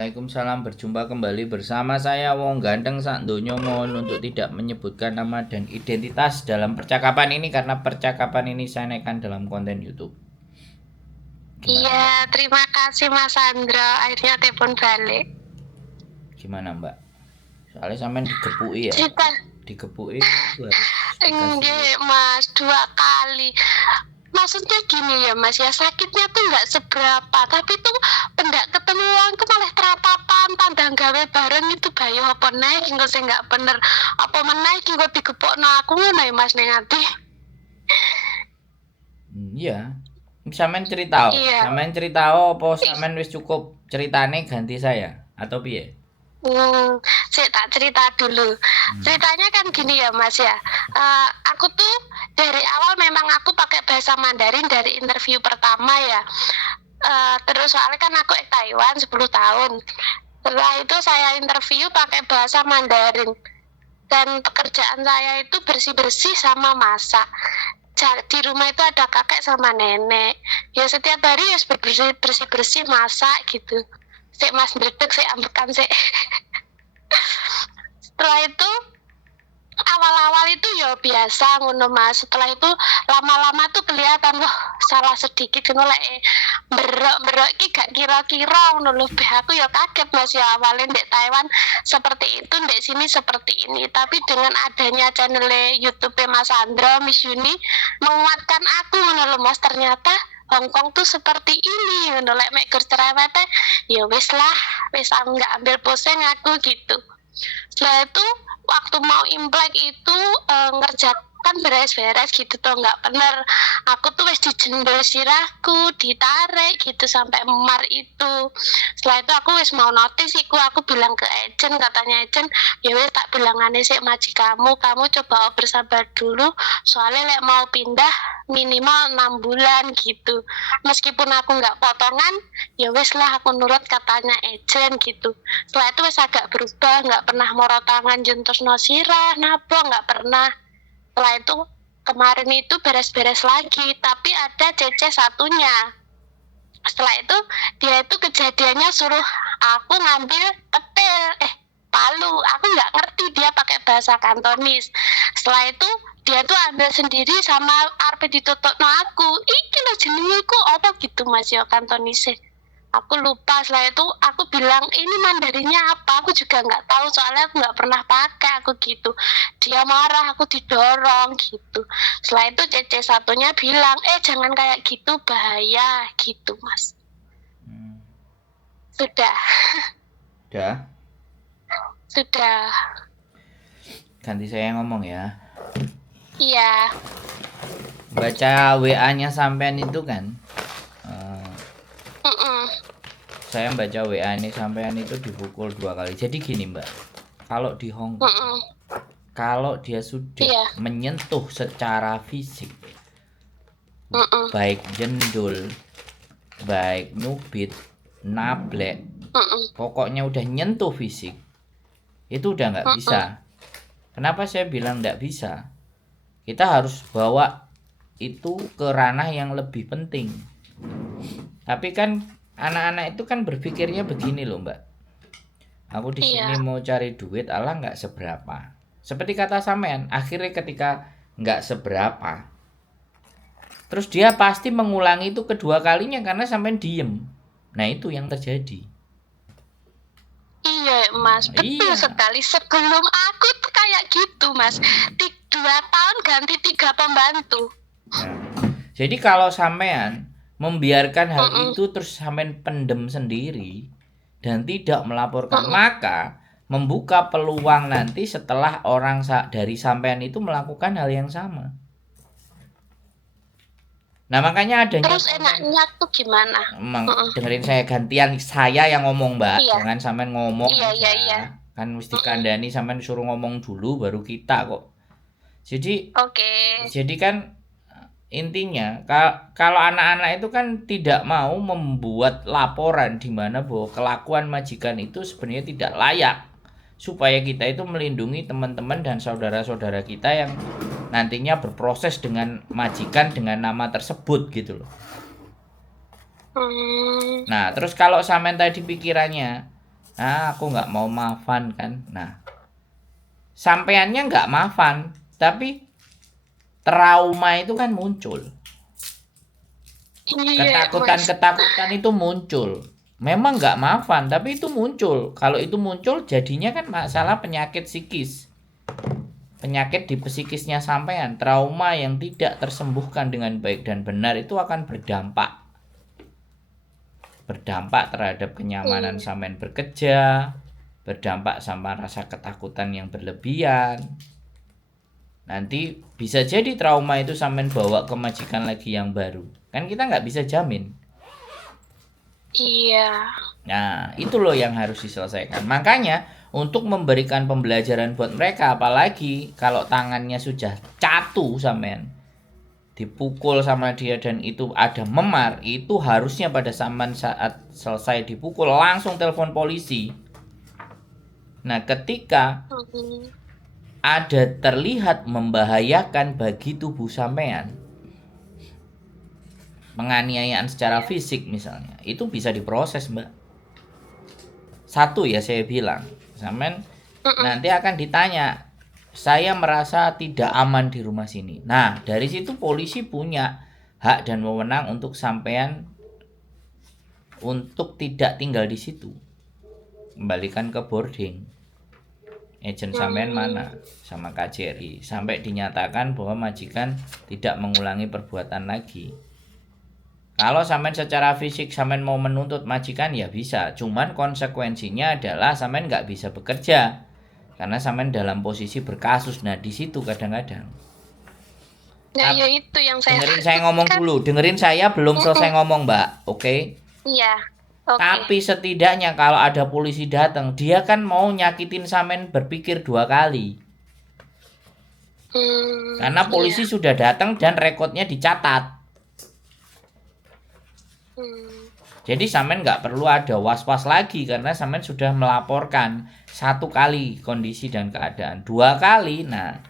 Waalaikumsalam, berjumpa kembali bersama saya Wong Ganteng sak donya mohon untuk tidak menyebutkan nama dan identitas dalam percakapan ini karena percakapan ini saya naikkan dalam konten YouTube. Iya, terima kasih Mas Andra. Akhirnya telepon balik. Gimana Mbak? Soalnya sampean digepuki ya. Cerita. Digepuki itu harus Enggak Mas, 2 kali. Maksudnya gini ya Mas ya, sakitnya tuh nggak seberapa, tapi tuh pendak ketemu uang tuh malah terapapan tandang gawe bareng itu bayo apa naik engko sing nggak bener apa menaik engko digepokno aku ngono ya Mas ning ati. Iya. Sampean cerita. Iya. Sampean cerita apa sampean wis cukup ceritane ganti saya atau piye? Saya tak cerita dulu. Ceritanya kan gini ya Mas ya. Aku tuh dari awal memang aku pakai bahasa Mandarin dari interview pertama ya. Terus soalnya kan aku Taiwan 10 tahun. Setelah itu saya interview pakai bahasa Mandarin. Dan pekerjaan saya itu bersih-bersih sama masak. Di rumah itu ada kakek sama nenek. Ya setiap hari ya bersih-bersih masak gitu. Sik Mas ndredeg sik ambekan sik. Setelah itu awal-awal itu ya biasa ngono Mas. Setelah itu lama-lama tuh kelihatan wah salah sedikit ngono lek berok iki gak kira-kira ngono lho. Aku ya kaget Mas ya awalnya di Taiwan seperti itu, di sini seperti ini. Tapi dengan adanya channel YouTube Mas Andra Miss Yuni menguatkan aku ngono lho Mas, ternyata Hongkong tuh seperti ini ngono lek mek cerewete ya wis lah, wis nggak ambil pusing aku gitu. Setelah itu waktu mau imlek itu ngerjakan beres-beres gitu tuh nggak bener. Aku tuh wis dijendol sirahku, ditarik gitu sampai memar itu. Setelah itu aku wis mau notis aku bilang ke agent, katanya agent ya wis tak bilangane sik maji kamu coba bersabar dulu soalnya lek mau pindah minimal 6 bulan gitu. Meskipun aku nggak potongan ya wis lah aku nurut katanya agent gitu. Setelah itu wis agak berubah, nggak pernah moro tangan jentos no sirah nabo, nggak pernah. Setelah itu kemarin itu beres-beres lagi, tapi ada CC satunya. Setelah itu dia itu kejadiannya suruh aku ngambil petel palu, aku nggak ngerti dia pakai bahasa Kantonis. Setelah itu dia tuh ambil sendiri sama arpe ditutupno aku, iki lo jenengiku apa gitu Mas ya Kantonis. Aku lupa. Setelah itu aku bilang ini Mandarinnya apa, aku juga nggak tahu soalnya aku nggak pernah pakai aku gitu. Dia marah, aku didorong gitu. Setelah itu CC satunya bilang jangan kayak gitu bahaya gitu Mas. Sudah. Sudah. Ganti saya ngomong ya. Iya. Baca WA-nya sampean itu kan. Saya baca WA ini sampean itu dipukul 2 kali. Jadi gini Mbak, kalau di Hongkong, kalau dia sudah menyentuh secara fisik, baik jendul, baik nyubit, nablek, pokoknya udah nyentuh fisik, itu udah nggak bisa. Kenapa saya bilang nggak bisa? Kita harus bawa itu ke ranah yang lebih penting. Tapi kan anak-anak itu kan berpikirnya begini loh Mbak. Aku di sini mau cari duit, Allah nggak seberapa. Seperti kata sampean, akhirnya ketika nggak seberapa, terus dia pasti mengulangi itu kedua kalinya karena sampean diem. Nah itu yang terjadi. Iya Mas, betul sekali. Sebelum aku tuh kayak gitu Mas, 2 tahun ganti 3 pembantu. Nah, jadi kalau sampean membiarkan hal itu terus sampean pendem sendiri dan tidak melaporkan, maka membuka peluang nanti setelah orang dari sampean itu melakukan hal yang sama. Nah makanya adanya. Terus enaknya tuh gimana? Dengerin saya, gantian saya yang ngomong Mbak, jangan sampean ngomong aja. Iya. Kan mesti kandani sampean suruh ngomong dulu baru kita kok. Jadi jadi kan intinya kalau anak-anak itu kan tidak mau membuat laporan di mana bahwa kelakuan majikan itu sebenarnya tidak layak, supaya kita itu melindungi teman-teman dan saudara-saudara kita yang nantinya berproses dengan majikan dengan nama tersebut gitu loh. Nah terus kalau sampean tadi pikirannya Aku nggak mau maafan kan. Nah, sampeannya nggak maafan, tapi trauma itu kan muncul. Iya, Mas. Ketakutan itu muncul. Memang nggak maafan, tapi itu muncul. Kalau itu muncul, jadinya kan masalah penyakit psikis. Penyakit di psikisnya sampean, trauma yang tidak tersembuhkan dengan baik dan benar itu akan berdampak. Berdampak terhadap kenyamanan sampean bekerja, berdampak sama rasa ketakutan yang berlebihan. Nanti bisa jadi trauma itu sampean bawa ke majikan lagi yang baru. Kan kita nggak bisa jamin. Iya. Nah, itu loh yang harus diselesaikan. Makanya untuk memberikan pembelajaran buat mereka, apalagi kalau tangannya sudah catu sampean, dipukul sama dia dan itu ada memar, itu harusnya pada saat selesai dipukul langsung telepon polisi. Nah, ketika ada terlihat membahayakan bagi tubuh sampean, penganiayaan secara fisik misalnya, itu bisa diproses, Mbak. Satu ya saya bilang, sampean nanti akan ditanya, saya merasa tidak aman di rumah sini. Nah, dari situ polisi punya hak dan wewenang untuk sampean untuk tidak tinggal di situ. Kembalikan ke boarding. Agent sampean mana? Sama KJRI. Sampai dinyatakan bahwa majikan tidak mengulangi perbuatan lagi. Kalau sampean secara fisik sampean mau menuntut majikan ya bisa. Cuman konsekuensinya adalah sampean nggak bisa bekerja. Karena sampean dalam posisi berkasus. Nah, di situ kadang-kadang. Nah, ya itu yang saya Dengerin saya ngomong dulu. Dengerin saya belum selesai ngomong, Mbak. Oke? Iya. Okay. Tapi setidaknya kalau ada polisi datang, dia kan mau nyakitin sampean berpikir 2 kali. Karena polisi sudah datang dan rekodnya dicatat. Jadi sampean nggak perlu ada was-was lagi karena sampean sudah melaporkan 1 kali kondisi dan keadaan, 2 kali. Nah,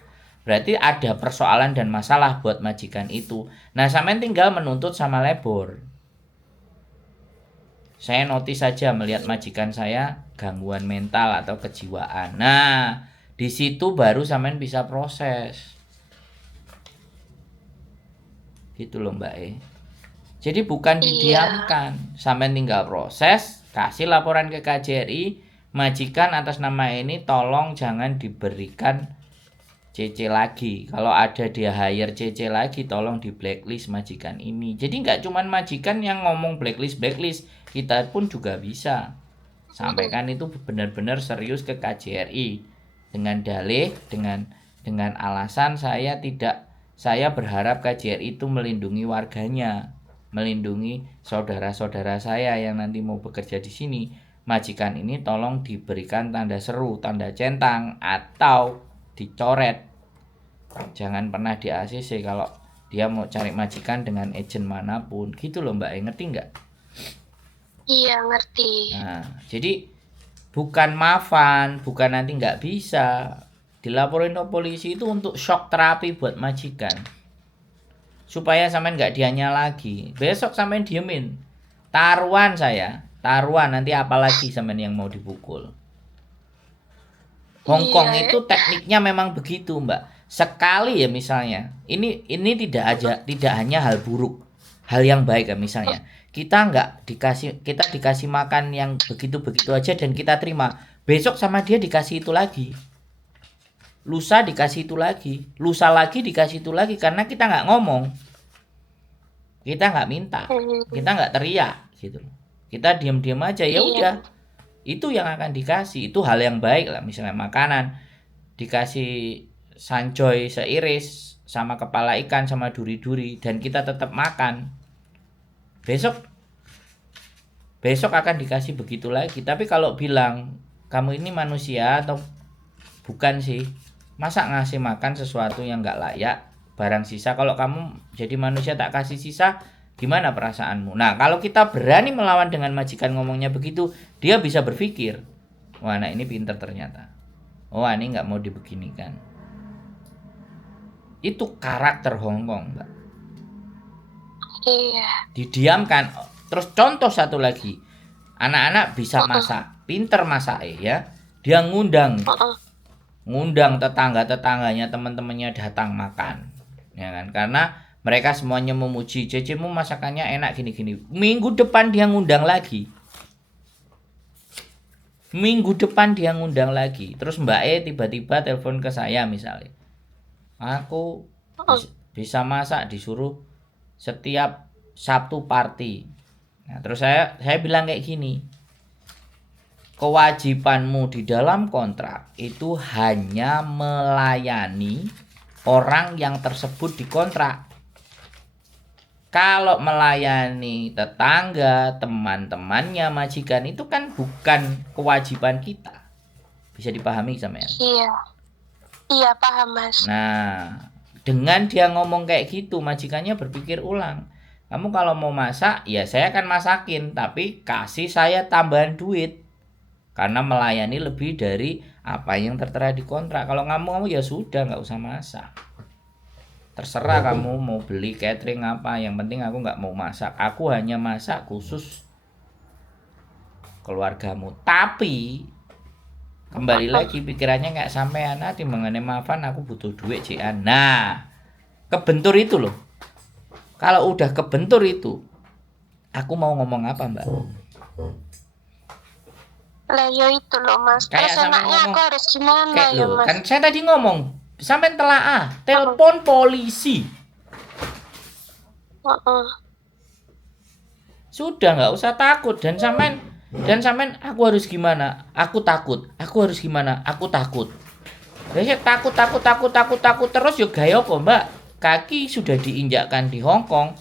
berarti ada persoalan dan masalah buat majikan itu. Nah, sampean tinggal menuntut sama labor. Saya notice saja melihat majikan saya gangguan mental atau kejiwaan. Nah, di situ baru sampean bisa proses. Gitu loh, Mbak E. Jadi bukan didiamkan, sampean tinggal proses, kasih laporan ke KJRI, majikan atas nama ini tolong jangan diberikan CC lagi. Kalau ada dia hire CC lagi, tolong di blacklist majikan ini. Jadi nggak cuman majikan yang ngomong blacklist, kita pun juga bisa sampaikan itu benar-benar serius ke KJRI dengan dalih, dengan alasan saya berharap KJRI itu melindungi warganya, melindungi saudara-saudara saya yang nanti mau bekerja di sini. Majikan ini tolong diberikan tanda seru, tanda centang atau dicoret. Jangan pernah di ACC kalau dia mau cari majikan dengan agent manapun. Gitu loh, Mbak. Ngerti nggak? Iya, ngerti. Nah, jadi bukan maafan, bukan nanti nggak bisa. Dilaporin ke polisi itu untuk shock terapi buat majikan. Supaya sampean nggak dianya lagi. Besok sampean diemin. Taruhan nanti apalagi sampean yang mau dipukul. Hongkong itu tekniknya memang begitu, Mbak. Sekali ya misalnya, ini tidak hanya hal buruk, hal yang baik ya misalnya. Kita dikasih makan yang begitu-begitu aja dan kita terima. Besok sama dia dikasih itu lagi. Lusa dikasih itu lagi, lusa lagi dikasih itu lagi karena kita nggak ngomong, kita nggak minta, kita nggak teriak gitu, kita diam-diam aja ya udah, itu yang akan dikasih. Itu hal yang baik lah, misalnya makanan dikasih sancoy seiris sama kepala ikan sama duri-duri dan kita tetap makan, besok akan dikasih begitu lagi. Tapi kalau bilang kamu ini manusia atau bukan sih, masa ngasih makan sesuatu yang nggak layak, barang sisa. Kalau kamu jadi manusia tak kasih sisa, gimana perasaanmu? Nah, kalau kita berani melawan dengan majikan ngomongnya begitu, dia bisa berpikir, wah anak ini pinter ternyata, oh ini nggak mau dibeginikan. Itu karakter Hongkong, Mbak. Iya. Didiamkan. Terus contoh satu lagi, Anak-anak bisa masak, pinter masak ya. Dia ngundang tetangga-tetangganya, teman-temannya datang makan. Ya kan? Karena mereka semuanya memuji, "Cecimu masakannya enak gini-gini." Minggu depan dia ngundang lagi. Terus Mbak E tiba-tiba telepon ke saya misalnya. Aku bisa masak, disuruh setiap Sabtu party. Nah, terus saya bilang kayak gini. Kewajibanmu di dalam kontrak itu hanya melayani orang yang tersebut di kontrak. Kalau melayani tetangga, teman-temannya, majikan itu kan bukan kewajiban kita. Bisa dipahami sama ya? Iya paham Mas. Nah, dengan dia ngomong kayak gitu, majikannya berpikir ulang. Kamu kalau mau masak, ya saya akan masakin, tapi kasih saya tambahan duit. Karena melayani lebih dari apa yang tertera di kontrak. Kalau kamu ya sudah, nggak usah masak. Terserah kamu mau beli catering apa, yang penting aku nggak mau masak. Aku hanya masak khusus keluargamu. Tapi kembali lagi pikirannya nggak sampean, nanti mengenai maafan aku butuh duit cian. Nah, kebentur itu loh. Kalau udah kebentur itu, aku mau ngomong apa Mbak? Lah ya itu loh Mas. Kayak terus enaknya aku harus gimana kayak ya loh, Mas? kan saya tadi ngomong, sampean telaah, telepon polisi. Sudah nggak usah takut, dan sampean aku harus gimana? Aku takut. Aku harus gimana? Aku takut. Saya takut terus yo gaya apa Mbak? Kaki sudah diinjakkan di Hong Kong.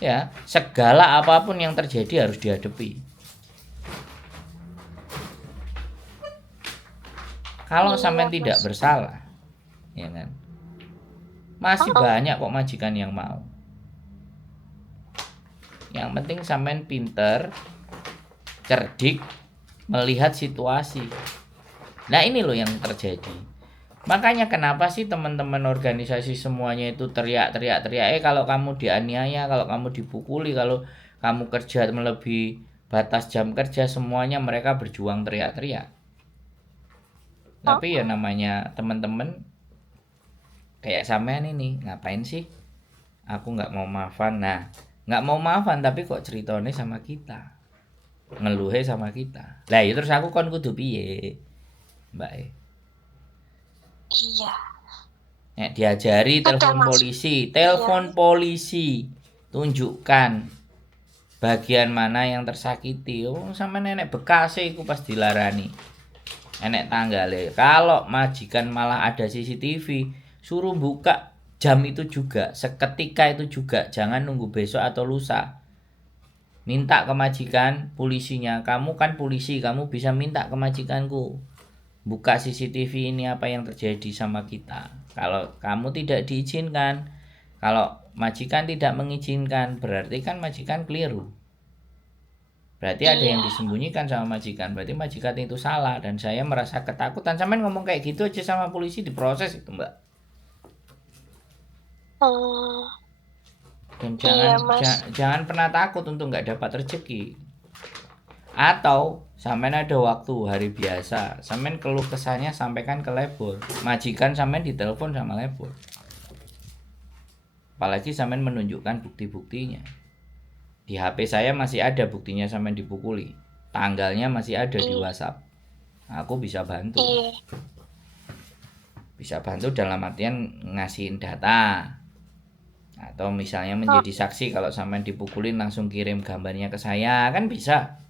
Ya, segala apapun yang terjadi harus dihadapi. Kalau sampean tidak bersalah, ya kan? Masih banyak kok majikan yang mau. Yang penting sampean pinter, cerdik, melihat situasi. Nah ini loh yang terjadi. Makanya kenapa sih teman-teman organisasi semuanya itu teriak-teriak, kalau kamu dianiaya, kalau kamu dipukuli, kalau kamu kerja melebihi batas jam kerja, semuanya mereka berjuang teriak-teriak. Tapi ya namanya teman-teman kayak sampean ini, ngapain sih aku nggak mau maafan. Nah, nggak mau maafan tapi kok ceritanya sama kita, ngeluhe sama kita. Lah ya terus aku kon kudu piye Mbak E? Iya. Diajari telepon polisi, tunjukkan bagian mana yang tersakiti. Oh sama nenek bekas iku pas dilarani. Enek tanggale. Kalau majikan malah ada CCTV, suruh buka jam itu juga, seketika itu juga, jangan nunggu besok atau lusa. Minta ke majikan polisinya, kamu kan polisi, kamu bisa minta ke majikanku, buka CCTV ini apa yang terjadi sama kita. Kalau kamu tidak diizinkan, kalau majikan tidak mengizinkan, berarti kan majikan keliru. Berarti ada yang disembunyikan sama majikan. Berarti majikan itu salah. Dan saya merasa ketakutan. Sampai ngomong kayak gitu aja sama polisi, diproses itu Mbak. Dan jangan pernah takut untuk nggak dapat rezeki. Atau sampean ada waktu hari biasa, sampean keluh kesahnya sampaikan ke lebur. Majikan sampean ditelepon sama lebur. Apalagi sampean menunjukkan bukti-buktinya. Di HP saya masih ada buktinya sampean dipukuli. Tanggalnya masih ada di WhatsApp. Aku bisa bantu. Bisa bantu dalam artian ngasihin data. Atau misalnya menjadi saksi kalau sampean dipukulin langsung kirim gambarnya ke saya, kan bisa.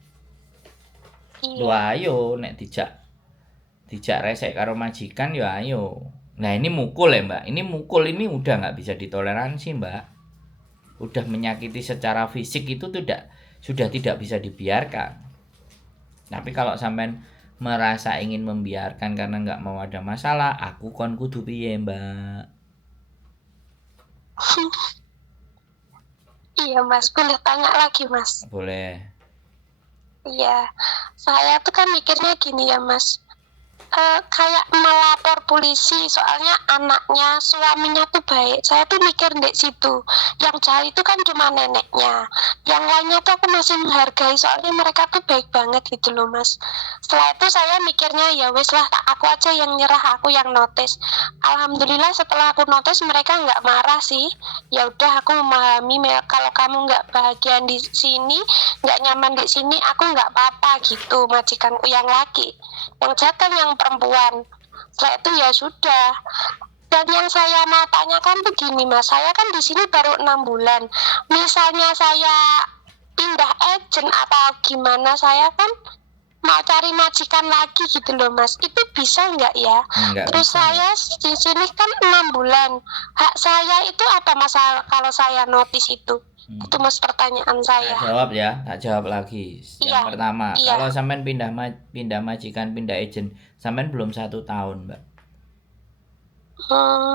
Lu ayo nek dijak resek karo majikan ya ayo. Nah ini mukul ya Mbak. Ini mukul ini udah nggak bisa ditoleransi Mbak. Udah menyakiti secara fisik itu sudah tidak bisa dibiarkan. Tapi kalau sampean merasa ingin membiarkan karena nggak mau ada masalah, aku kon kudu piye Mbak? Iya Mas, boleh tanya lagi Mas? Boleh. Iya, saya tuh kan mikirnya gini ya Mas. kayak melapor polisi, soalnya anaknya, suaminya tuh baik. Saya tuh mikir di situ, yang jahat itu kan cuma neneknya, yang lainnya tuh aku masih menghargai, soalnya mereka tuh baik banget gitu loh Mas. Setelah itu saya mikirnya ya wes lah, aku aja yang nyerah, aku yang notice. Alhamdulillah setelah aku notice mereka nggak marah sih. Ya udah, aku memahami kalau kamu nggak bahagia di sini, nggak nyaman di sini, aku nggak apa-apa gitu. Majikanku yang laki, yang jahat kan yang perempuan. Setelah itu ya sudah. Dan yang saya mau tanyakan tuh gini Mas, saya kan di sini baru 6 bulan. Misalnya saya pindah agent atau gimana, saya kan mau cari majikan lagi gitu loh Mas, itu bisa nggak ya? Nggak Terus bisa. saya di sini kan 6 bulan, hak saya itu apa masalah kalau saya notice itu? Itu Mas pertanyaan saya. Tak jawab ya, tak jawab lagi. Yang pertama, kalau sampean pindah majikan, pindah agent, sampean belum 1 tahun, Mbak.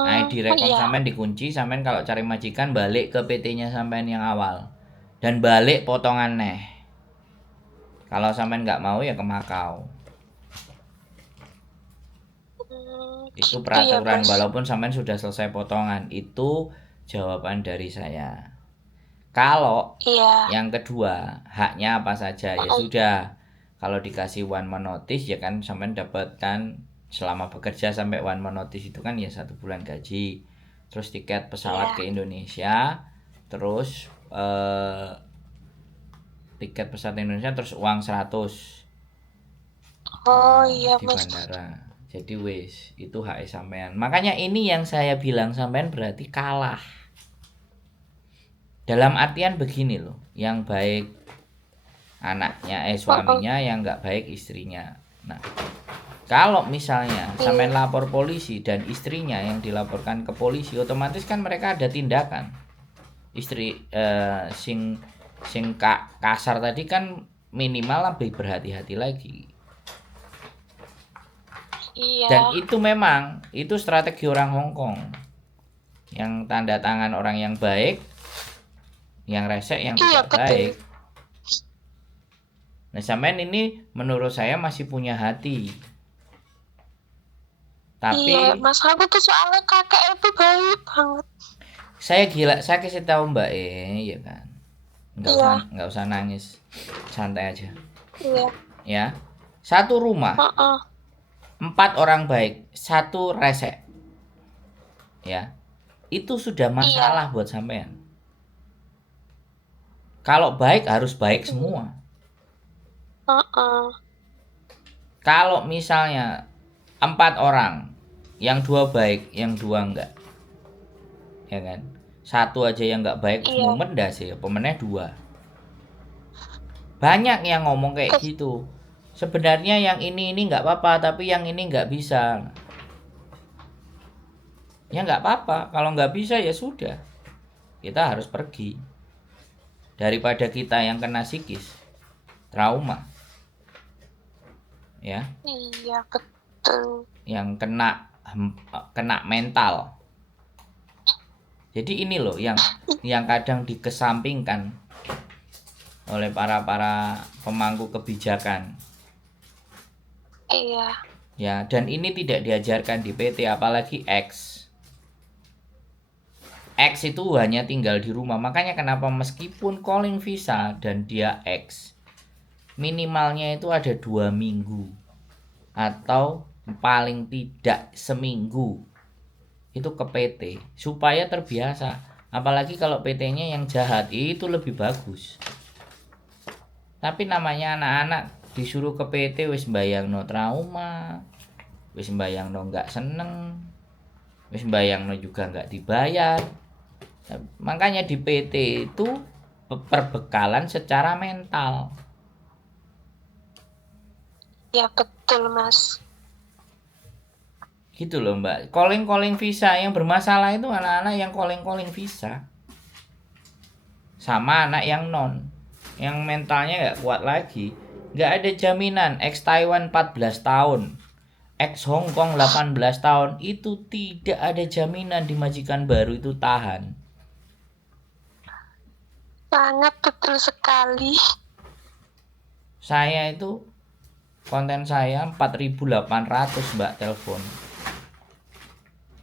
ID rekom sampean dikunci, sampean kalau cari majikan balik ke PT-nya sampean yang awal. Dan balik potongan neh. Kalau sampean nggak mau ya ke Makau. Itu peraturan, walaupun sampean sudah selesai potongan. Itu jawaban dari saya. Kalau yang kedua, haknya apa saja ya sudah. Kalau dikasih one month notice ya kan sampean dapatkan selama bekerja sampai one month notice itu kan ya 1 bulan gaji. Terus tiket pesawat ke Indonesia, terus tiket pesawat Indonesia, terus uang 100 di bandara. Jadi wis, itu hak sampean. Makanya ini yang saya bilang, sampean berarti kalah. Dalam artian begini loh, yang baik anaknya, suaminya, yang nggak baik istrinya. Nah, kalau misalnya sampean lapor polisi dan istrinya yang dilaporkan ke polisi, otomatis kan mereka ada tindakan. Istri sing kasar tadi kan minimal lebih berhati-hati lagi. Dan itu memang itu strategi orang Hongkong, yang tanda tangan orang yang baik, yang resek, yang tidak baik. Nah, sampean ini menurut saya masih punya hati. Tapi Mas, aku tuh soalnya kakek itu baik banget. Saya kasih tahu Mbak ya kan. Nggak usah nangis. Santai aja. Ya. Satu rumah. 4 orang baik, 1 resek. Ya. Itu sudah masalah buat sampean. Kalau baik harus baik semua. Kalau misalnya 4 orang, yang 2 baik, yang 2 enggak, ya kan? 1 aja yang enggak baik, semua mendas ya, pemenang 2. Banyak yang ngomong kayak gitu. Sebenarnya yang ini enggak apa-apa, tapi yang ini enggak bisa. Ya enggak apa-apa, kalau enggak bisa ya sudah. Kita harus pergi. Daripada kita yang kena psikis, trauma. Ya. Iya, betul. Yang kena mental. Jadi ini loh yang kadang dikesampingkan oleh para pemangku kebijakan. Iya. Ya, dan ini tidak diajarkan di PT, apalagi X. X itu hanya tinggal di rumah. Makanya kenapa meskipun calling visa dan dia X, minimalnya itu ada 2 minggu atau paling tidak seminggu itu ke PT supaya terbiasa. Apalagi kalau PT-nya yang jahat, itu lebih bagus. Tapi namanya anak-anak disuruh ke PT wis mbayangno trauma, wis mbayangno nggak seneng, wis mbayangno juga nggak dibayar. Makanya di PT itu perbekalan secara mental. Ya betul Mas. Gitu loh Mbak. Calling visa yang bermasalah itu anak-anak yang calling visa. Sama anak yang non, yang mentalnya nggak kuat lagi. Nggak ada jaminan. Ex Taiwan 14 tahun, ex Hong Kong 18 tahun, itu tidak ada jaminan di majikan baru itu tahan. Sangat betul sekali. Saya itu konten saya 4.800 Mbak telepon.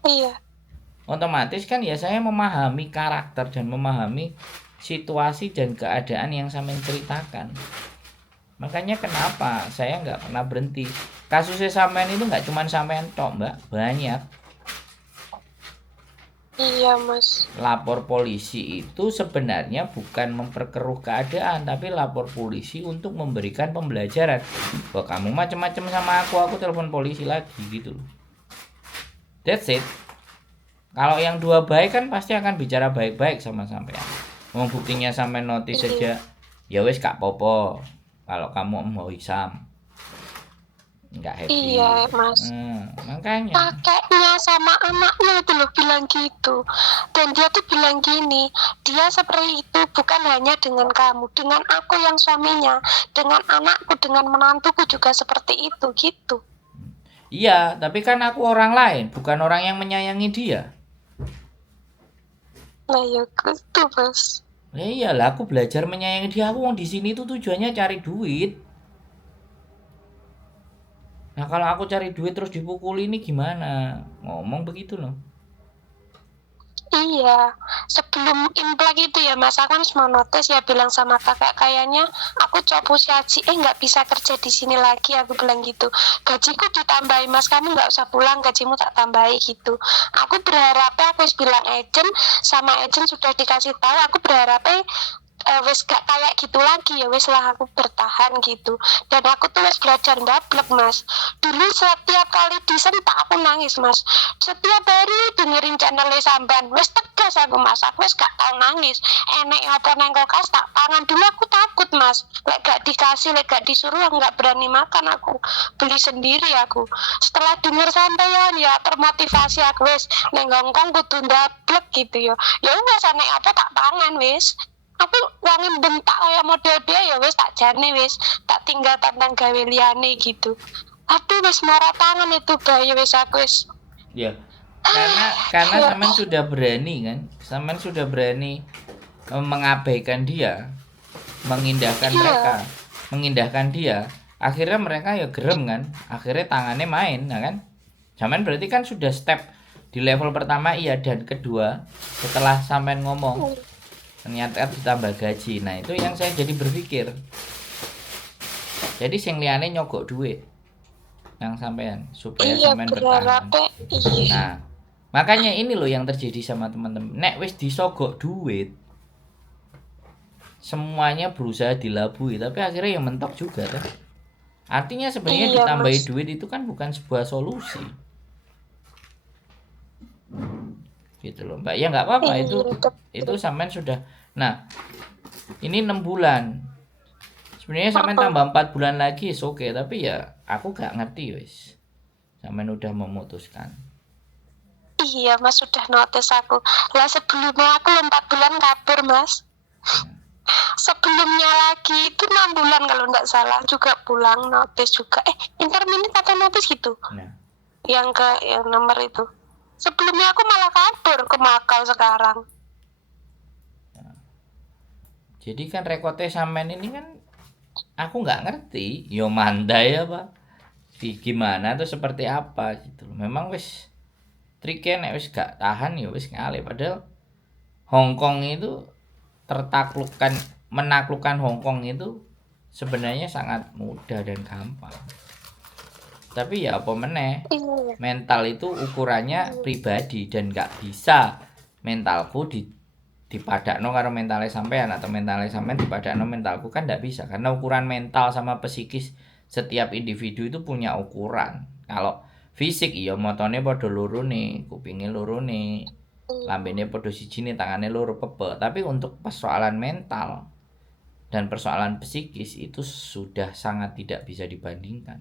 Iya. Otomatis kan ya saya memahami karakter dan memahami situasi dan keadaan yang saya ceritakan. Makanya kenapa saya nggak pernah berhenti. Kasusnya sampean itu nggak cuma sampean tok Mbak, banyak. Iya Mas. Lapor polisi itu sebenarnya bukan memperkeruh keadaan, tapi lapor polisi untuk memberikan pembelajaran. Bahwa kamu macam-macam sama aku telepon polisi lagi gitu loh. That's it. Kalau yang dua baik kan pasti akan bicara baik-baik sama sampean. Mau buktinya sampai notis saja, ya wes gak popo. Kalau kamu mau Hisam nggak happy. Iya Mas. Makanya kakeknya sama anaknya itu loh bilang gitu, dan dia tuh bilang gini, dia seperti itu bukan hanya dengan kamu, dengan aku yang suaminya, dengan anakku, dengan menantuku juga seperti itu gitu. Iya, tapi kan aku orang lain, bukan orang yang menyayangi dia. Nah ya gitu Mas. Ya iyalah, aku belajar menyayangi dia. Aku di sini tuh tujuannya cari duit. Nah kalau aku cari duit terus dipukuli ini gimana? Ngomong begitu loh. Iya, sebelum implek itu ya Mas, aku kan semua notis ya bilang sama kakak, kayaknya aku coba gaji, nggak bisa kerja di sini lagi, aku bilang gitu. Gajiku ditambahi Mas, kamu nggak usah pulang, gajimu tak tambahi gitu. Aku berharapnya aku bilang agent, sama agent sudah dikasih tahu, aku berharapnya wes gak kayak gitu lagi ya, wes lah aku bertahan gitu. Dan aku tuh wes belajar ndablek Mas. Dulu setiap kali disentak aku nangis Mas. Setiap hari dengerin channelnya sampean, wes tegas aku Mas, aku wes gak tau nangis. Enek apa neng kulkas tak pangan. Dulu aku takut Mas, lek gak dikasih, lek gak disuruh aku gak berani makan, aku beli sendiri aku. Setelah denger sampean ya termotivasi aku wes neng Hongkong kudu ndablek gitu ya. Ya wes enek apa tak pangan wes. Aku wangin bentak kayak model dia ya wes tak jane wes tak tinggal tantang gawe liane gitu. Tapi wes marah tangan itu bayi wes aku wes. Ya, karena sampean sudah berani kan, sampean sudah berani mengabaikan dia, mengindahkan mereka, mengindahkan dia. Akhirnya mereka ya gerem kan, akhirnya tangannya main, nah kan? Sampean berarti kan sudah step di level pertama iya, dan kedua setelah sampean ngomong ternyata ditambah gaji. Nah itu yang saya jadi berpikir, jadi sing liyane nyogok duit yang sampean supaya sampean bertahan. Nah makanya ini loh yang terjadi sama teman-teman, nek wis disogok duit semuanya berusaha dilabui tapi akhirnya yang mentok juga kan. Artinya sebenarnya ditambahi duit itu kan bukan sebuah solusi gitu loh Mbak. Ya nggak apa-apa, itu sampean sudah. Nah ini 6 bulan sebenarnya sampean tambah 4 bulan lagi oke, tapi ya aku gak ngerti wis sampean udah memutuskan. Iya Mas, sudah notice aku lah. Sebelumnya aku 4 bulan kabur Mas. Sebelumnya lagi itu 6 bulan kalau nggak salah juga pulang notice juga. Interminute atau notice gitu. Yang nomor itu. Sebelumnya aku malah kabur ke Makau sekarang. Jadi kan rekote sampean ini kan aku nggak ngerti, yo mandai apa, gimana atau seperti apa gitu. Memang wis triknya nek wis gak tahan ya wis ngalih. Padahal Hongkong itu menaklukkan Hongkong itu sebenarnya sangat mudah dan gampang. Tapi ya apa meneh, mental itu ukurannya pribadi dan gak bisa mentalku dipadakno karo mentalnya sampean atau mentalnya sampean dipadakno mentalku, kan gak bisa, karena ukuran mental sama psikis setiap individu itu punya ukuran. Kalau fisik iya motone padha loro nih, kupinge loro nih, lambene padha siji nih, tangane loro pepe. Tapi untuk persoalan mental dan persoalan psikis itu sudah sangat tidak bisa dibandingkan.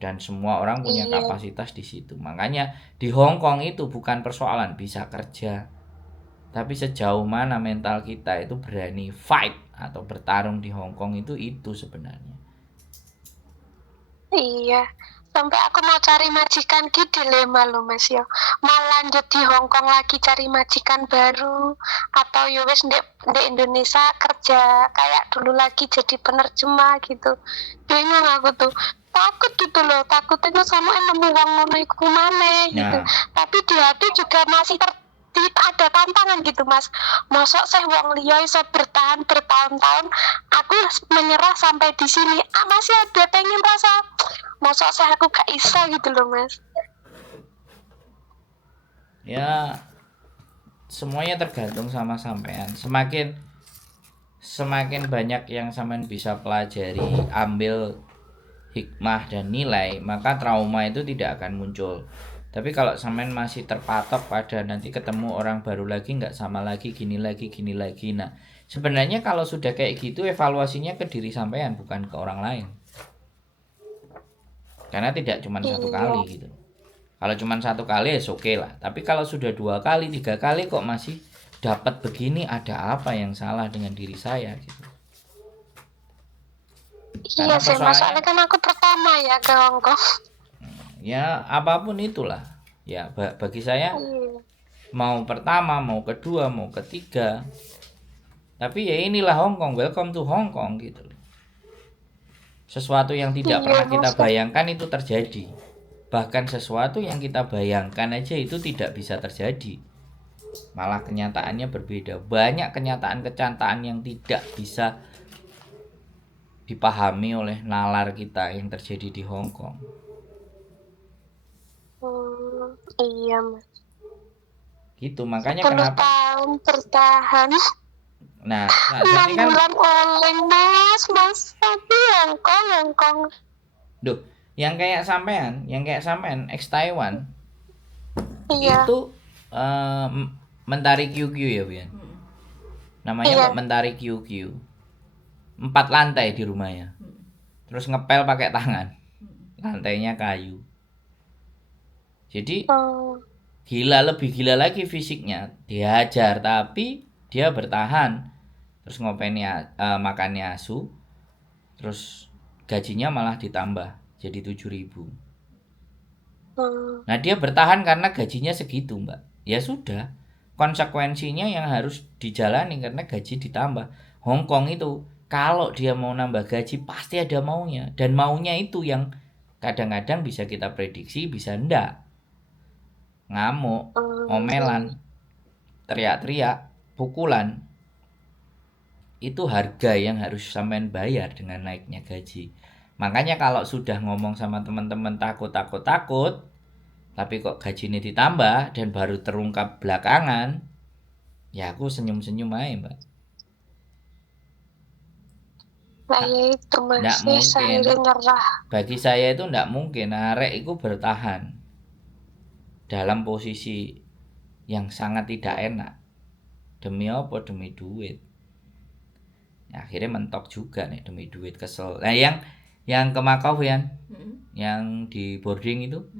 Dan semua orang punya kapasitas di situ. Makanya di Hongkong itu bukan persoalan bisa kerja, tapi sejauh mana mental kita itu berani fight atau bertarung di Hongkong itu sebenarnya. Iya, sampai aku mau cari majikan gitu dilema loh Mas ya. Mau lanjut di Hong Kong lagi cari majikan baru atau ya wis di Indonesia kerja kayak dulu lagi jadi penerjemah gitu. Bingung aku tuh. Takut gitu loh, takutnya sama nemu wong ngono iku maneh gitu. Nah, Tapi di hati juga masih ada tantangan gitu Mas. Mosok saya wong liya iso bertahan bertahun-tahun, aku menyerah sampai di sini. Masih ada pengen rasa mosok saya aku gak iso gitu loh Mas. ya semuanya tergantung sama sampean. Semakin banyak yang sampean bisa pelajari, ambil hikmah dan nilai, maka trauma itu tidak akan muncul. Tapi kalau sampean masih terpatok pada nanti ketemu orang baru lagi nggak sama lagi, gini lagi. Nah, sebenarnya kalau sudah kayak gitu evaluasinya ke diri sampean bukan ke orang lain. Karena tidak cuma satu kali gitu. Kalau cuma satu kali ya oke lah. Tapi kalau sudah 2 kali, 3 kali kok masih dapat begini, ada apa yang salah dengan diri saya gitu. Iya sih, masalahnya kan aku pertama ya ke Hongkong. Ya apapun itulah. Ya bagi saya mau pertama, mau kedua, mau ketiga. Tapi ya inilah Hongkong, welcome to Hongkong gitu. Sesuatu yang tidak pernah kita bayangkan itu terjadi. Bahkan sesuatu yang kita bayangkan aja itu tidak bisa terjadi. Malah kenyataannya berbeda. Banyak kenyataan yang tidak bisa dipahami oleh nalar kita yang terjadi di Hong Kong. Iya Mas. Gitu makanya 10 kenapa tahun bertahan. Nah, 6 bulan oleng Mas. Tapi Hongkong. Duh, yang kayak sampean ex Taiwan. Iya. Itu Mentari QQ ya, Bian. Namanya Mentari QQ. 4 lantai di rumahnya. Terus ngepel pakai tangan. Lantainya kayu. Jadi lebih gila lagi fisiknya. Dihajar tapi dia bertahan. Terus ngopeni makannya asu. Terus gajinya malah ditambah jadi 7.000. Nah, dia bertahan karena gajinya segitu, Mbak. Ya sudah. Konsekuensinya yang harus dijalani karena gaji ditambah. Hong Kong itu kalau dia mau nambah gaji pasti ada maunya, dan maunya itu yang kadang-kadang bisa kita prediksi, bisa enggak. Ngamuk, omelan, teriak-teriak, pukulan. Itu harga yang harus sampean bayar dengan naiknya gaji. Makanya kalau sudah ngomong sama teman-teman takut, tapi kok gajinya ditambah dan baru terungkap belakangan, ya aku senyum-senyum aja, Mbak. Nah, itu masih saya nyerah. Bagi saya itu enggak mungkin arek itu bertahan dalam posisi yang sangat tidak enak. Demi apa? Demi duit. Ya, akhirnya mentok juga nih demi duit, kesel. Nah, yang ke Makau Yan, yang di boarding itu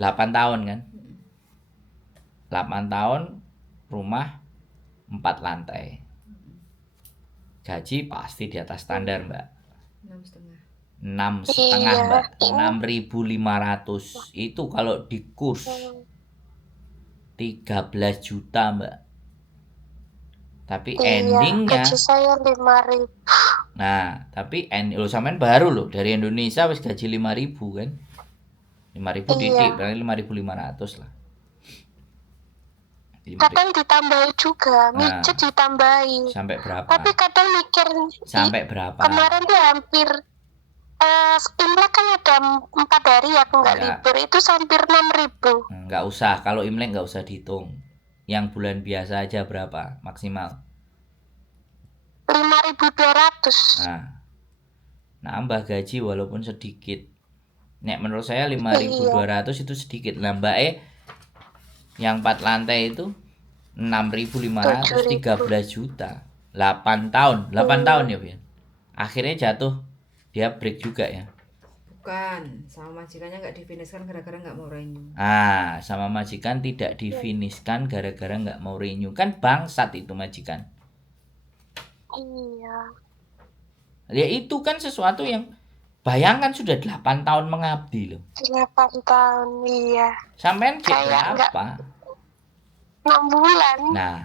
8 tahun kan. 8 tahun, rumah 4 lantai. Gaji pasti di atas standar, Mbak. 6,5 Mbak. 6.500. Itu kalau di kurs 13 juta, Mbak. Tapi endingnya gaji saya 5.000. Nah, tapi lo sampean baru loh dari Indonesia wis gaji 5.000 kan. 5.000 titik berarti 5.500 lah. Kadang ditambahi juga, micet ditambahi. Sampai berapa? Tapi kadang mikir sampai berapa? Kemarin tuh hampir Imlek kan ada 4 hari ya aku nggak libur, itu hampir 6.000. Nggak usah, kalau Imlek nggak usah dihitung. Yang bulan biasa aja berapa maksimal? 5.200. Nah, nambah gaji walaupun sedikit. Nek menurut saya 5.200 itu sedikit. Lah Mbak yang 4 lantai itu 6.500, 13 juta. 8 tahun ya, Bian. Akhirnya jatuh, dia break juga ya. Bukan, sama majikannya nggak difiniskan gara-gara nggak mau renew. Sama majikan tidak difiniskan gara-gara nggak mau renew. Kan bangsat itu majikan. Iya. Ya itu kan sesuatu yang Bayangkan sudah 8 tahun mengabdi loh. 8 tahun, iya. Sampean Kayak berapa? 6 bulan. Nah,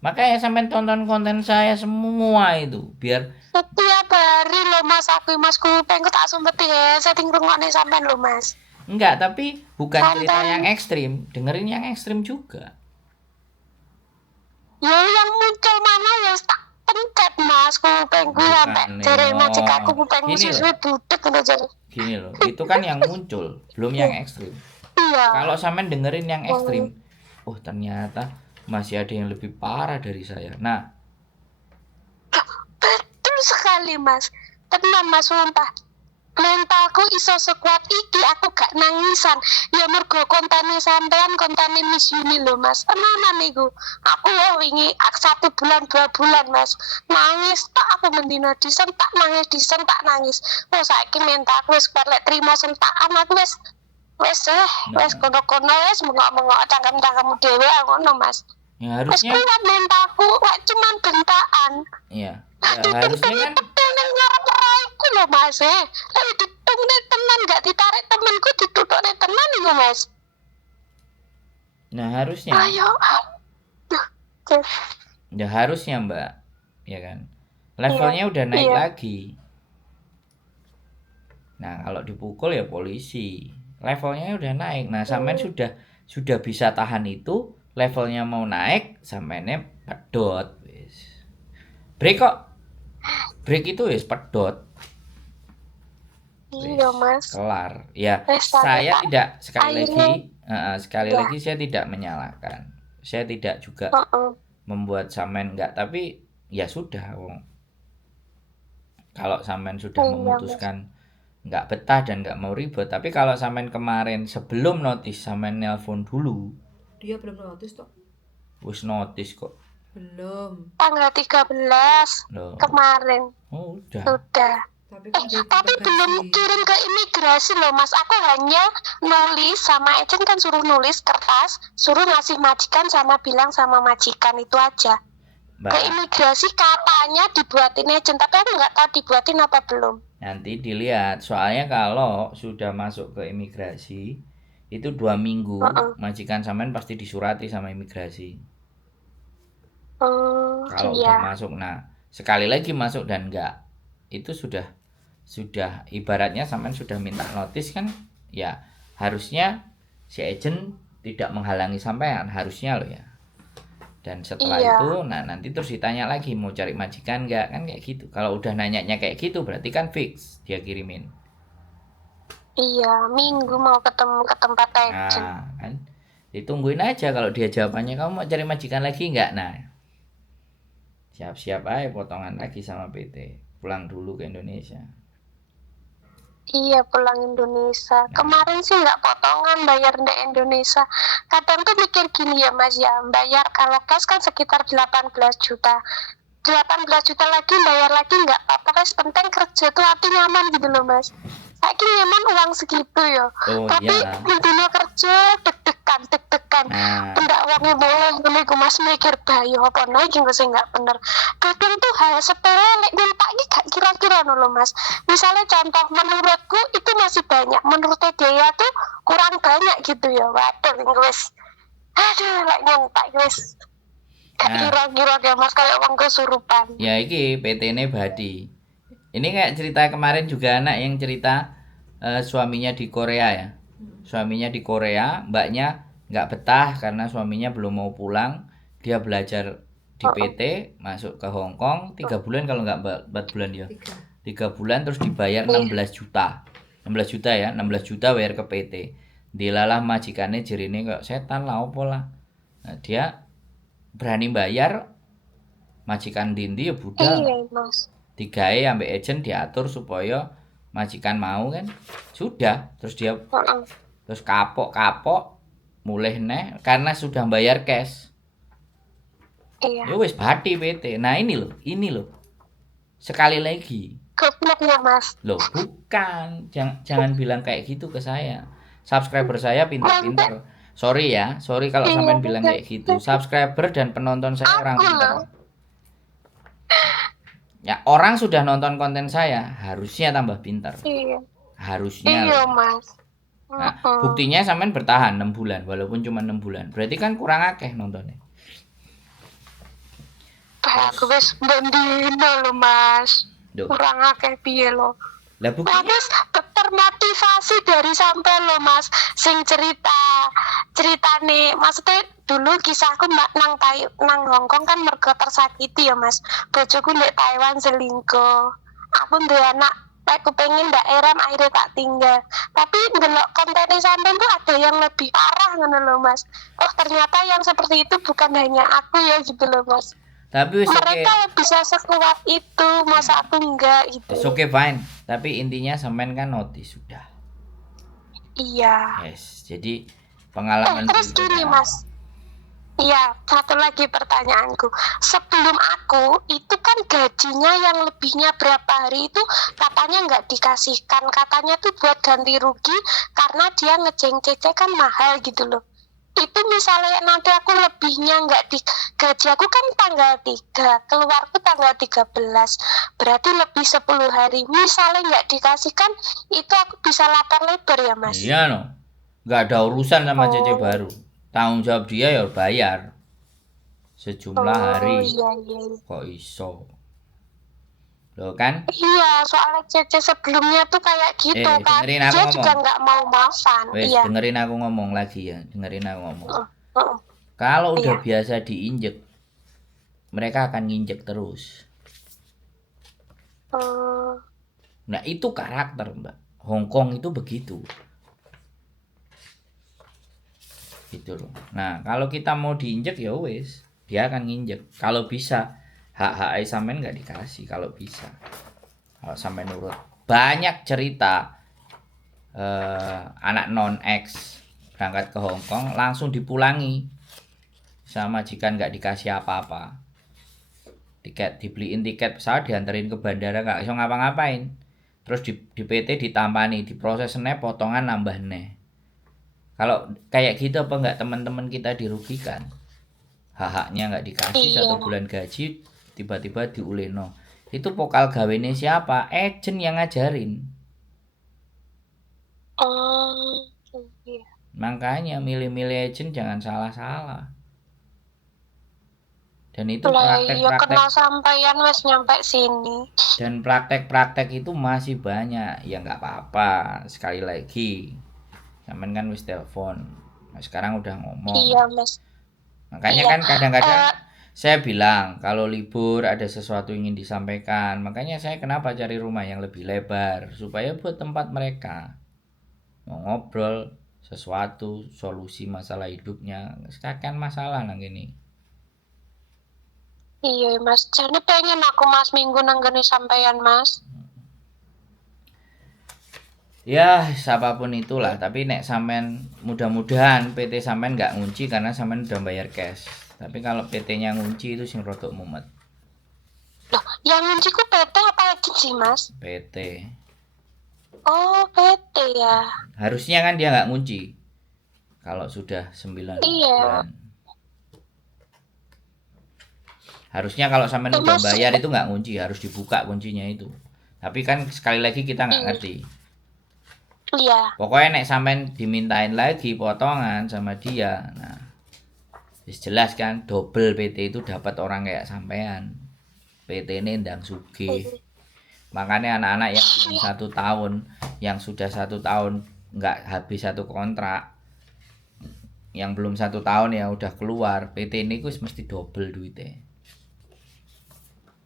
makanya sampean tonton konten saya semua itu biar Setiap hari lo Mas, aku Mas kuping tak sumpeti setting rungokne sampean lo Mas. enggak, tapi bukan cerita Tonton. yang ekstrim, dengerin yang ekstrim juga. Ya yang muncul mana ya tak pencet Mas kupingku sampai Bukan, jare yo. macet aku kupingmu Gini suwe budek ngono jare. Gini loh, itu kan yang muncul, belum yang ekstrim. Iya. Kalau sampean dengerin yang ekstrim, oh ternyata masih ada yang lebih parah dari saya. Nah, Betul sekali Mas. Tenan Mas sumpah. Mentalku iso sekuat iki aku gak nangisan. Ya mergo kontene sampean kontene Miss Yuni lho Mas. Tenanan iku. Aku wingi 1 bulan 2 bulan Mas. Nangis tak aku mendino disen tak nangis. Oh saiki mentalku wis kuat lek trimo sentakan aku wis kono-kono wis mengok-mengok cangkem-cangkemmu dhewe ngono Mas. ya Wis harusnya kuat mentalku lek cuman bentaan. ya harusnya kan ngarep raiku lho Mas. Lek ditutune tenan gak ditarik temenku ditutune tenan iku Mas. nah harusnya Ayo. ya harusnya Mbak, ya kan, levelnya udah naik Iya. lagi. Nah kalau dipukul ya polisi, levelnya udah naik. Nah sampean sudah bisa tahan itu, levelnya mau naik, sampeannya pedot wis. Break itu wis pedot. Iya Mas. Kelar. Ya, Wis, saya Pak. tidak sekali Akhirnya- lagi saya tidak menyalahkan. Saya tidak juga membuat sampean enggak, tapi ya sudah, wong. Kalau sampean sudah Iya, memutuskan nggak betah dan nggak mau ribet, tapi kalau sampean kemarin sebelum notis sampean nelpon dulu, Dia belum notis toh. wis notis kok. Belum. Tanggal 13 Loh. kemarin. Oh, udah. Sudah. Tapi kan dia Tapi belum bagasi. kirim ke imigrasi loh Mas. Aku hanya nulis sama agent kan suruh nulis kertas, suruh ngasih majikan sama bilang sama majikan itu aja. Mbak, Ke imigrasi katanya dibuatin agent, tapi aku nggak tahu dibuatin apa belum. nanti dilihat. Soalnya kalau sudah masuk ke imigrasi itu 2 minggu, majikan sampean pasti disurati sama imigrasi. Kalau Iya. udah masuk, nah sekali lagi masuk dan enggak, itu sudah ibaratnya sampean sudah minta notis kan, ya harusnya si agent tidak menghalangi sampean, harusnya loh ya. Dan setelah Iya. itu, nah nanti terus ditanya lagi mau cari majikan enggak, kan kayak gitu. Kalau udah nanyanya kayak gitu berarti kan fix dia kirimin. Iya, minggu mau ketemu ke tempat agent. Nah kan ditungguin aja, kalau dia jawabannya kamu mau cari majikan lagi enggak, nah siap-siap aja potongan lagi sama PT, pulang dulu ke Indonesia. Iya, pulang Indonesia. Kemarin sih nggak potongan bayar di Indonesia. Kadang tuh mikir gini ya Mas ya, bayar kalau cash kan sekitar 18 juta. 18 juta lagi bayar lagi nggak apa-apa, guys. Penting kerja tuh hati nyaman gitu loh Mas. Saiki nyaman uang segitu ya. Oh Tapi iya. dunia kerja deg-degan. Nah, Pendak wonge boleh ngene iku Mas mikir bayo apa nek iki sing nggak bener. Kadang tuh hal sepele nek nyontak iki gak kira-kira lho Mas. Misalnya contoh menurutku itu masih banyak, menurut dia tuh kurang banyak gitu ya. Waduh ini wis. Aduh lek nyontak wis. Gak Nah. kira-kira ya Mas kayak wong kesurupan. ya iki PT-ne Badi. Ini kayak cerita kemarin juga anak yang cerita suaminya di Korea ya. Suaminya di Korea, mbaknya nggak betah karena suaminya belum mau pulang. Dia belajar di PT, masuk ke Hong Kong 3 bulan kalau nggak 4 bulan ya. 3 bulan terus dibayar 16 juta. 16 juta ya, 16 juta bayar ke PT. Dilalah majikannya jerine kok setan lah opo lah. Nah, dia berani bayar, majikan dindi ya budal. Iya Mas. Digawe ambek agent diatur supaya majikan mau kan. Sudah, terus dia terus kapok mulih neh karena sudah bayar cash. Iya. Ya wis bati PT. Nah ini loh. Sekali lagi. Goblok ya Mas. Loh, bukan. Jangan bilang kayak gitu ke saya. Subscriber saya pintar-pintar. Sorry kalau sampean bilang kayak gitu. Subscriber dan penonton saya orang pintar. Ya orang sudah nonton konten saya, harusnya tambah pintar. Iya. Harusnya. Iya, Mas. Nah, buktinya sampean bertahan 6 bulan walaupun cuma 6 bulan. Berarti kan kurang akeh nontonnya. Bagus bendino lo, Mas. Duh. Kurang akeh piye lo. Lah buktinya Terus termotivasi dari sampai lo, Mas, sing ceritane maksudnya dulu kisahku nang Hongkong kan mergo tersakiti ya, Mas. Bojoku ndek Taiwan selingkuh. Aku duwe anak, aku pengen daerah akhirnya tak tinggal. Tapi ndelok kontennya sampean tuh ada yang lebih parah ngono lho, Mas. Oh, ternyata yang seperti itu bukan hanya aku ya gitu loh, Mas. tapi wis Mereka bisa sekuat itu, masa aku enggak gitu. Oke fine. Tapi intinya sampean kan notice sudah. Iya. Yes. Jadi pengalaman Terus gini, Mas. Iya, satu lagi pertanyaanku. Sebelum aku, itu kan gajinya yang lebihnya berapa hari itu katanya nggak dikasihkan. Katanya tuh buat ganti rugi karena dia ngejeng cece kan mahal gitu loh. Itu misalnya nanti aku lebihnya nggak di gaji aku kan tanggal 3, keluarku tanggal 13, berarti lebih 10 hari. Misalnya nggak dikasihkan, itu aku bisa lapar lebar ya, Mas? Iya no. Nggak ada urusan sama cece baru. Tanggung jawab dia ya bayar sejumlah hari. Iya. Kok iso? Loh kan? Iya, soalnya Cece sebelumnya tuh kayak gitu kan. Dengerin aku Dia ngomong. juga nggak mau maafan. Wes, Iya. dengerin aku ngomong lagi ya. Dengerin aku ngomong. Heeh. Kalau udah biasa diinjek, mereka akan nginjek terus. Nah, itu karakter, Mbak. Hongkong itu begitu. Gitu loh. Nah, kalau kita mau diinjek ya wes, dia akan nginjek. Kalau bisa, hak-hak sampean nggak dikasih kalau bisa. Kalau sampai nurut. Banyak cerita anak non-ex berangkat ke Hongkong langsung dipulangi sama majikan, nggak dikasih apa-apa. Dibeliin tiket pesawat, dianterin ke bandara, nggak bisa ngapa-ngapain. Terus di PT ditampani, diproses nih, potongan nambah nih. Kalau kayak gitu apa enggak teman-teman kita dirugikan? Hak-haknya nggak dikasih, 1 bulan gaji tiba-tiba diuleno. Itu pokal gawene siapa? Agent yang ngajarin. Iya. Makanya milih-milih agent jangan salah-salah. Dan itu Iya, praktek-praktek. kenal sampeyan wes nyampe sini. Dan praktek-praktek itu masih banyak. Ya nggak apa-apa. Sekali lagi, sampean kan wis telepon. Nah, sekarang udah ngomong. Iya, Mas. Makanya kan kadang-kadang saya bilang kalau libur ada sesuatu ingin disampaikan. Makanya saya kenapa cari rumah yang lebih lebar supaya buat tempat mereka mau ngobrol sesuatu, solusi masalah hidupnya. Sekarang masalah nang ini. Iya, Mas. Jadi pengen aku Mas minggu nanggeni sampeyan, Mas. Ya, siapapun itulah, tapi nek sampean mudah-mudahan PT sampean nggak ngunci karena sampean udah bayar cash. Tapi kalau PT-nya ngunci itu sing rodok mumet. Loh, yang ngunci ku PT apa lagi sih, Mas? PT. Oh, PT ya. Harusnya kan dia nggak ngunci. Kalau sudah 9 bulan. Harusnya kalau sampean udah bayar itu nggak ngunci, harus dibuka kuncinya itu. Tapi kan sekali lagi kita nggak ngerti. Iya. Pokoknya nek sampean dimintain lagi potongan sama dia. Nah, jelas kan double PT itu dapat orang kayak sampean. PT ini ndang sugih. Makanya anak-anak yang belum 1 tahun, yang sudah 1 tahun nggak habis 1 kontrak, yang belum 1 tahun ya udah keluar, PT ini gus mesti double duitnya.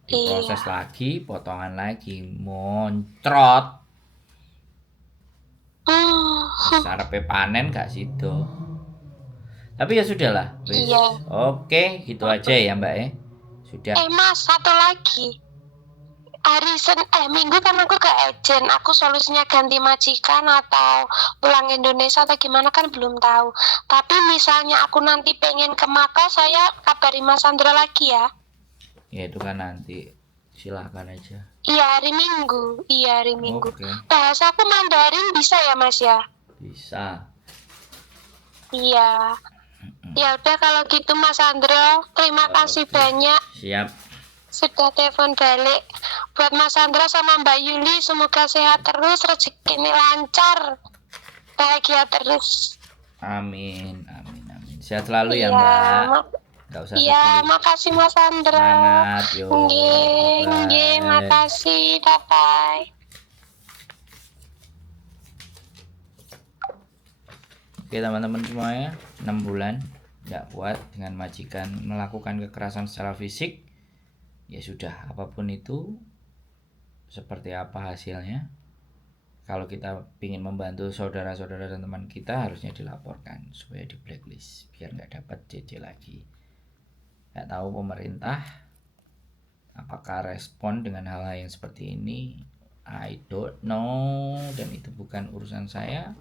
Diproses lagi, potongan lagi, moncrot. Sarepe panen gak sido. Tapi ya sudahlah. Iya. Oke, gitu aja ya Mbak ya. Sudah. Mas, satu lagi. Minggu kan aku ke agent. Aku solusinya ganti majikan atau pulang Indonesia atau gimana kan belum tahu. Tapi misalnya aku nanti pengen ke Maka, saya kabari Mas Sandro lagi ya. Ya itu kan nanti. Silakan aja. Iya, hari Minggu. Oke. Bahasa aku Mandarin bisa ya, Mas ya? Bisa. Iya. Ya udah kalau gitu Mas Sandro, terima kasih banyak. Siap. sudah telepon balik. Buat Mas Sandra sama Mbak Yuli, semoga sehat terus, rezekinya lancar, bahagia terus. Amin, amin, amin. Sehat selalu ya, Iya, Mbak. Gak usah iya, sedih. makasih Mas Sandra. Semangat, yo. Nggih, nggih, Bye. makasih, bye-bye. Oke teman-teman semuanya, 6 bulan nggak kuat dengan majikan melakukan kekerasan secara fisik. Ya sudah, apapun itu, seperti apa hasilnya, kalau kita ingin membantu saudara-saudara dan teman kita, harusnya dilaporkan supaya di blacklist biar nggak dapat CC lagi. Nggak tahu pemerintah apakah respon dengan hal-hal yang seperti ini, I don't know, dan itu bukan urusan saya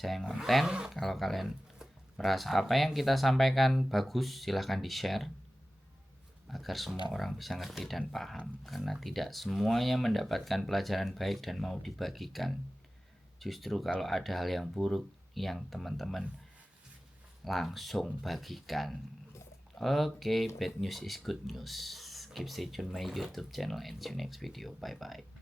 ngonten. Kalau kalian merasa apa yang kita sampaikan bagus, silahkan di share agar semua orang bisa ngerti dan paham, karena tidak semuanya mendapatkan pelajaran baik dan mau dibagikan. Justru kalau ada hal yang buruk yang teman-teman langsung bagikan. Oke, bad news is good news. Keep stay tune my YouTube channel and see you next video. Bye bye.